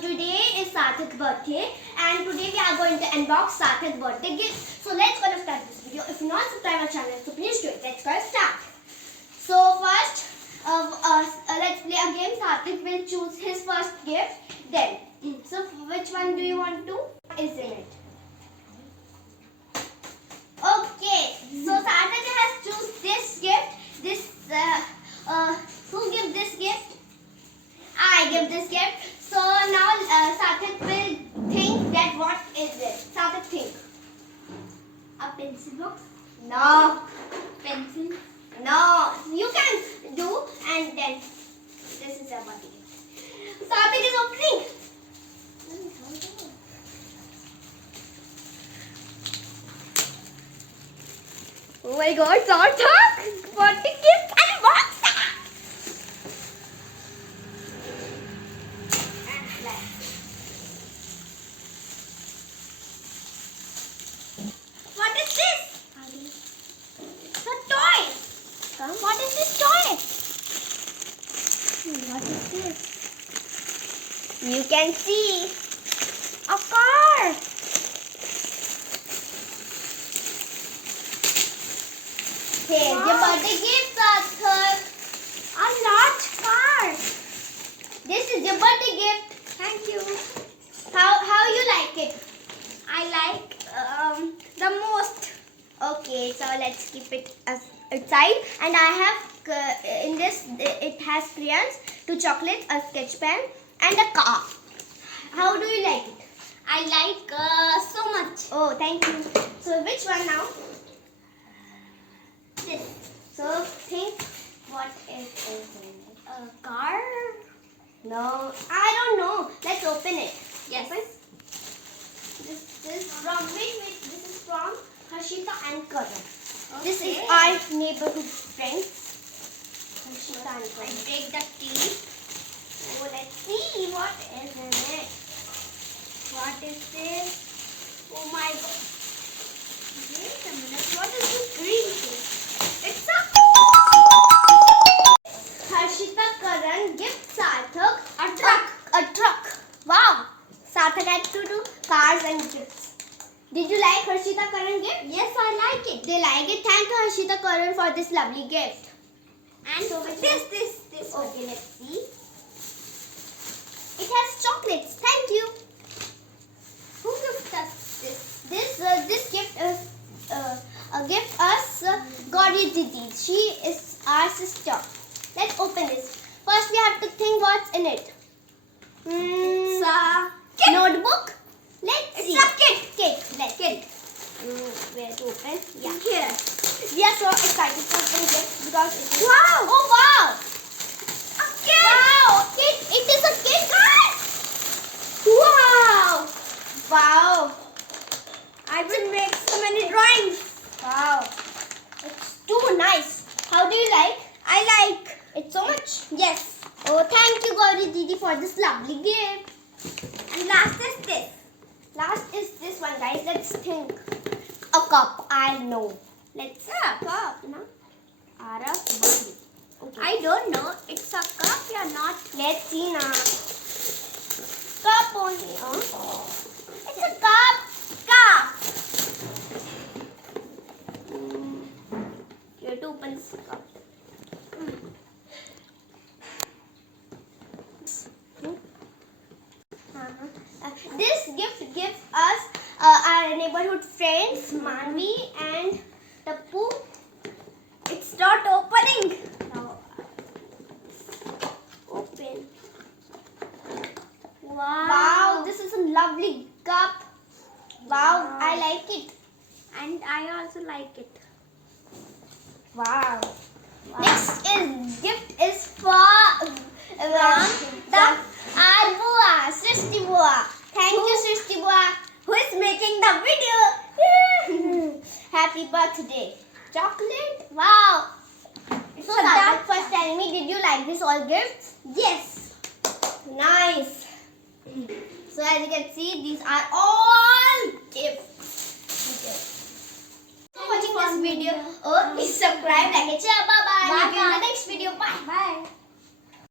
today is Sarthak's birthday and today we are going to unbox Sarthak's birthday gift. So let's go to start this video. If you not subscribe our channel, so please do it. Let's go start. So first, let's play a game. Sarthak will choose his first gift. Then, so which one do you want to? Is in it? Okay. So Sarthak has choose this gift. This who give this gift? I give this gift. So now Sarthak will think that what is it? Sarthak think. A pencil box? No. Pencil? No. You can do and then this is a body. Sarthak is opening. Oh my God, Sarthak! What a gift and box! What is this? It's a toy. What is this toy? What is this? You can see a car. Here's your birthday gift, Sarthak. A large car. This is your birthday gift. Thank you. How you like it? I like the most. Okay, so let's keep it outside. And I have in this it has crayons, 2 chocolates, a sketch pen, and a car. How do you like it? I like so much. Oh, thank you. So which one now? This. So think what is in it? A car? No, I don't know. Let's open it. Yes. This is from this is from Harshita and Karan. Okay. This is our neighborhood friends. Harshita and Karan. I break the tea. Oh, let's see what is in it. What is this? Oh my God. Wait a minute. What is this green thing? It's a Harshita Karan gift Sarthak a truck. A truck. Wow. Sarthak had to do cars and gifts. Did you like Harshita Karan gift? Yes, I like it. They like it. Thank you Harshita Karan for this lovely gift. And so this. Okay, let's see. It has chocolates. Thank you. Who gifted us this? This gift is gift us Gauri Didi. She is our sister. Let's open this. First, we have to think what's in it. It's a kit. Notebook. Let's see. It's a kit. Kit. Where to open? Yeah. Here. We are so excited to open this because it's wow. Oh wow. A kit. Wow. Kit. It is a kit, guys. Wow. Wow. I will make so many drawings. Wow. It's too nice. How do you like? I like it so much. Yes. Oh, thank you, Gauri Didi, for this lovely gift. And last is this. Last is this one, guys. Let's think. A cup. I know. Let's see. A cup, no? Okay. I don't know. It's a cup or not. Let's see now. Cup only. It's a cup. Cup. You have to open this cup. This gift gives us our neighborhood friends Manvi and Tappu. It's not opening. Now, open. Wow, this is a lovely cup. Wow, I like it. And I also like it. Wow. Next gift is for the our Srishti Bua. Thank you, Srishti Bua, who is making the video. Happy birthday. Chocolate? Wow. So that first tell me, did you like this all gifts? Yes. Nice. So as you can see, these are all gifts. For watching this video. Please subscribe, like it, share. Bye bye. Meet you in the next video. Bye. Bye.